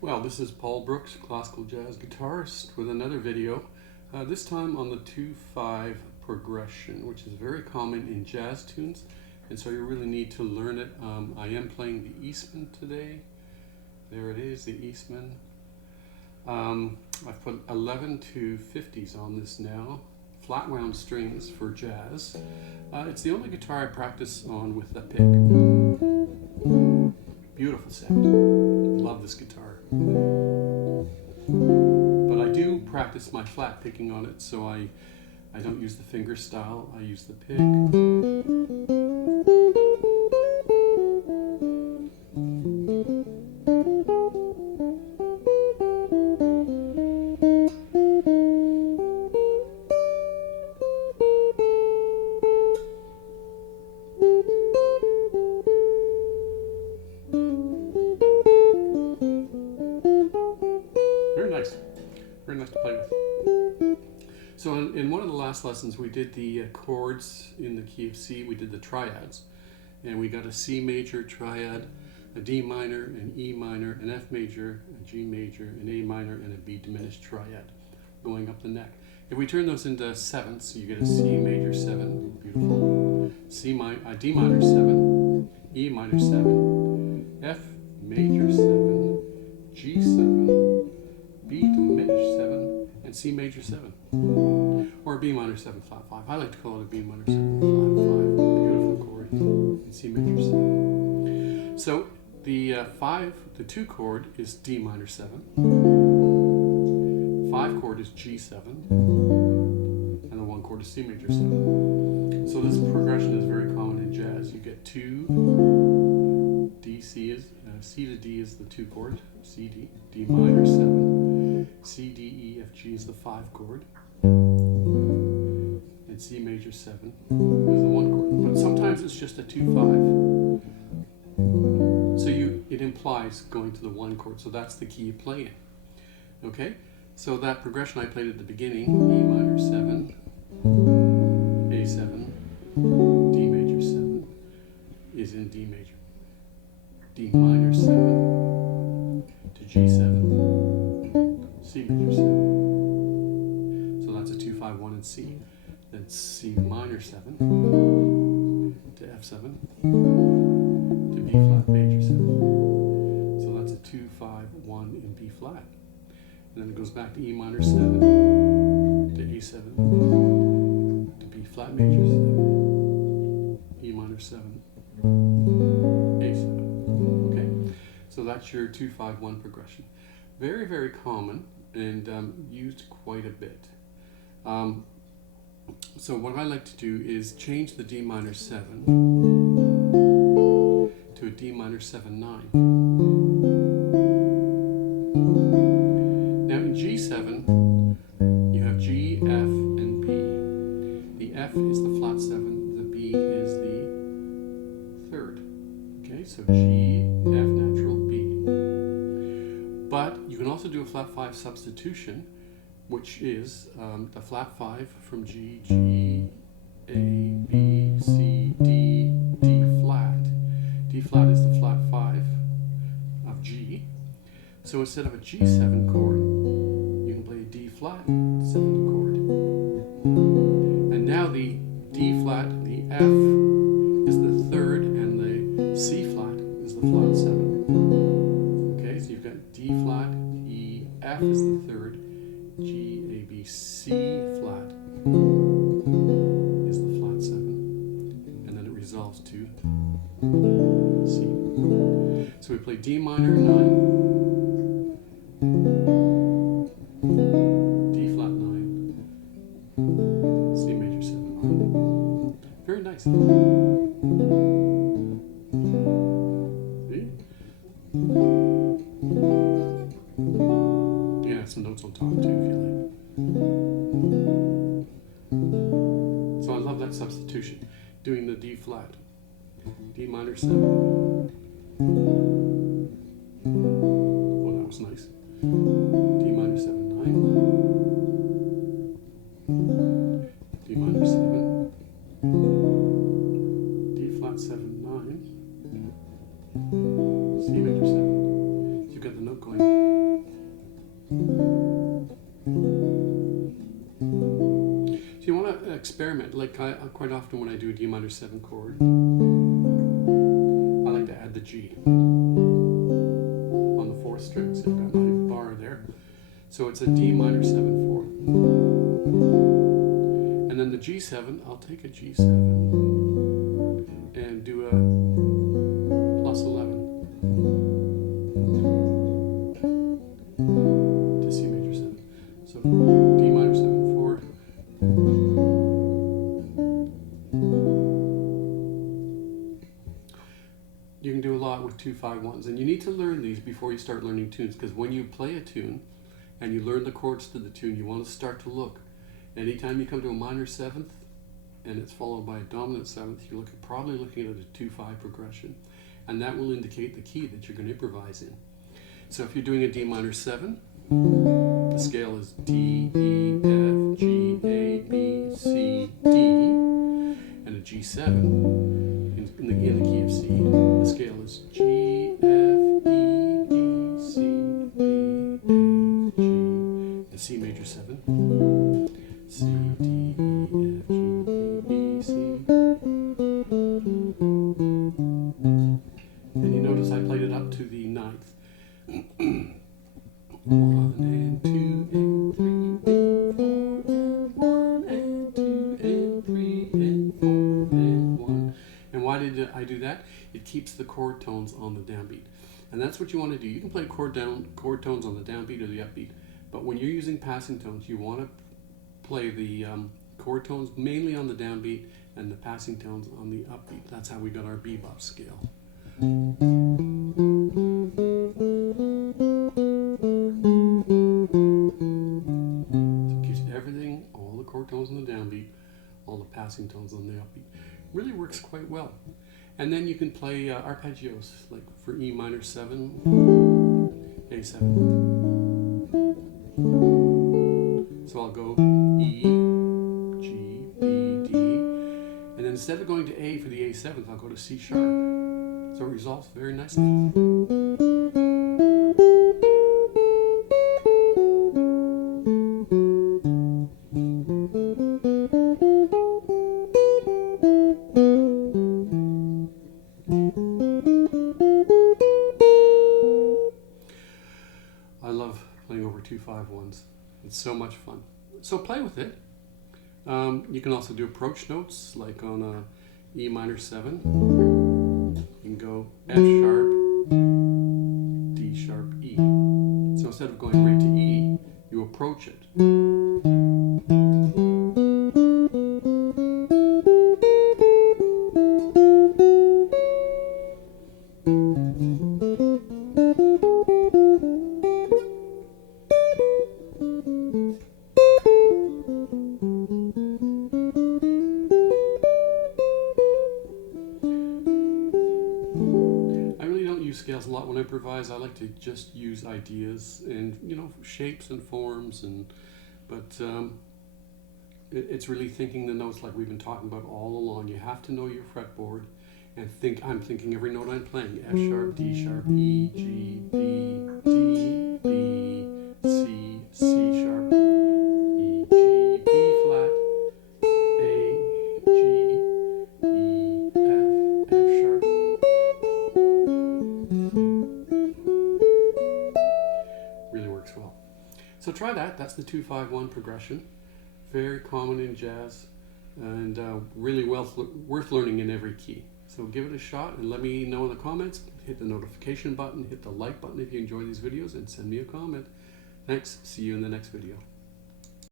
Well, this is Paul Brooks, classical jazz guitarist, with another video, this time on the 2-5 progression, which is very common in jazz tunes, and so you really need to learn it. I am playing the Eastman today. There it is, the Eastman. I've put 11 to 50s on this now, flat wound strings for jazz. It's the only guitar I practice on with a pick. Beautiful sound. Love this guitar. But I do practice my flat picking on it, so I don't use the finger style, I use the pick. Very nice to play with. So in one of the last lessons we did the chords in the key of C. We did the triads, and we got a C major triad, a D minor, an E minor, an F major, a G major, an A minor, and a B diminished triad going up the neck. If we turn those into sevenths, you get a C major 7, beautiful, D minor 7, E minor 7, F major 7, G 7, B diminished 7, and C major 7. Or a B minor 7 flat 5. I like to call it a B minor 7 flat 5. Beautiful chord in C major 7. So the 2 chord is D minor 7. 5 chord is G 7. And the 1 chord is C major 7. So this progression is very common in jazz. You get 2, C to D is the 2 chord, C, D, D minor 7, C, D, E, F, G is the 5 chord, and C major 7 is the 1 chord. But sometimes it's just a 2-5. So it implies going to the 1 chord, so that's the key you play in. Okay? So that progression I played at the beginning, E minor 7, A 7, D major 7, is in D major. D minor 7 to G 7, C major 7. So that's a 2-5-1 in C. Then C minor 7 to F 7 to B flat major 7. So that's a 2-5-1 in B flat. And then it goes back to E minor 7 to A 7 to B flat major 7, E minor 7, A 7. Okay, so that's your 2-5-1 progression. Very, very common and used quite a bit. So what I like to do is change the D minor 7 to a D minor 7-9. Now in G7, you have G, F, and B. The F is the flat 7, the B is the 3rd. Okay, so G, F natural, B. But you can also do a flat 5 substitution, which is the flat 5 from G, G, A, B, C, D, D flat. D flat is the flat 5 of G. So instead of a G7 chord, you can play a D flat 7th chord. And now the D flat, the F is the 3rd, and the C flat is the flat 7. Okay, so you've got D flat, E, F is the 3rd, G, A, B, C flat is the flat 7, and then it resolves to C. So we play D minor 9, D flat 9, C major 7. Very nice. See? Yeah, add some notes on top too if you like. So I love that substitution. Doing the D flat, D minor 7. Oh, that was nice. D minor 7, 9. D minor 7. D flat 7, 9. C major 7. So you've got the note going. So you want to experiment. Like quite often when I do a D minor 7 chord, I like to add the G on the 4th string. So I've got my bar there. So it's a D minor 7, 4. And then the G7, I'll take a G7 and do a plus 11 to C major 7. So D minor 7, 4. You can do a lot with 2-5-1s, and you need to learn these before you start learning tunes, because when you play a tune and you learn the chords to the tune, you want to start to look. Anytime you come to a minor 7th and it's followed by a dominant 7th, you're probably looking at a 2-5 progression, and that will indicate the key that you're going to improvise in. So if you're doing a D minor 7, the scale is D, E, F, G, A, B, C, D, and a G7 in the key of C. The scale is G, F, E, D, C, B, A, G, and C major 7. C, D, E, F, G, A, B, C. And you notice I played it up to the 9th. 1 and 2 and 3 and 4 and 1 and 2 and 3 and 4 and 1. And why did I do that? It keeps the chord tones on the downbeat. And that's what you want to do. You can play chord tones on the downbeat or the upbeat, but when you're using passing tones, you want to play the chord tones mainly on the downbeat and the passing tones on the upbeat. That's how we got our bebop scale. So it keeps everything, all the chord tones on the downbeat, all the passing tones on the upbeat. Really works quite well. And then you can play arpeggios, like for E minor 7, A7. So I'll go E, G, B, D, and then instead of going to A for the A7th, I'll go to C sharp. So it resolves very nicely. I love playing over 2-5-1s. It's so much fun. So play with it. You can also do approach notes, like on a E minor 7. You can go F sharp, D sharp, E. So instead of going right to E, you approach it. Scales a lot when I improvise. I like to just use ideas and shapes and forms, but it's really thinking the notes like we've been talking about all along. You have to know your fretboard and think. I'm thinking every note I'm playing: F sharp, D sharp, E, G, B, D, B, C, C sharp, E, G, B flat, A, G, E, F, F sharp. Really works well. So try that. That's the 2-5-1 progression. Very common in jazz, and really worth learning in every key. So give it a shot and let me know in the comments. Hit the notification button, hit the like button if you enjoy these videos, and send me a comment. Thanks. See you in the next video.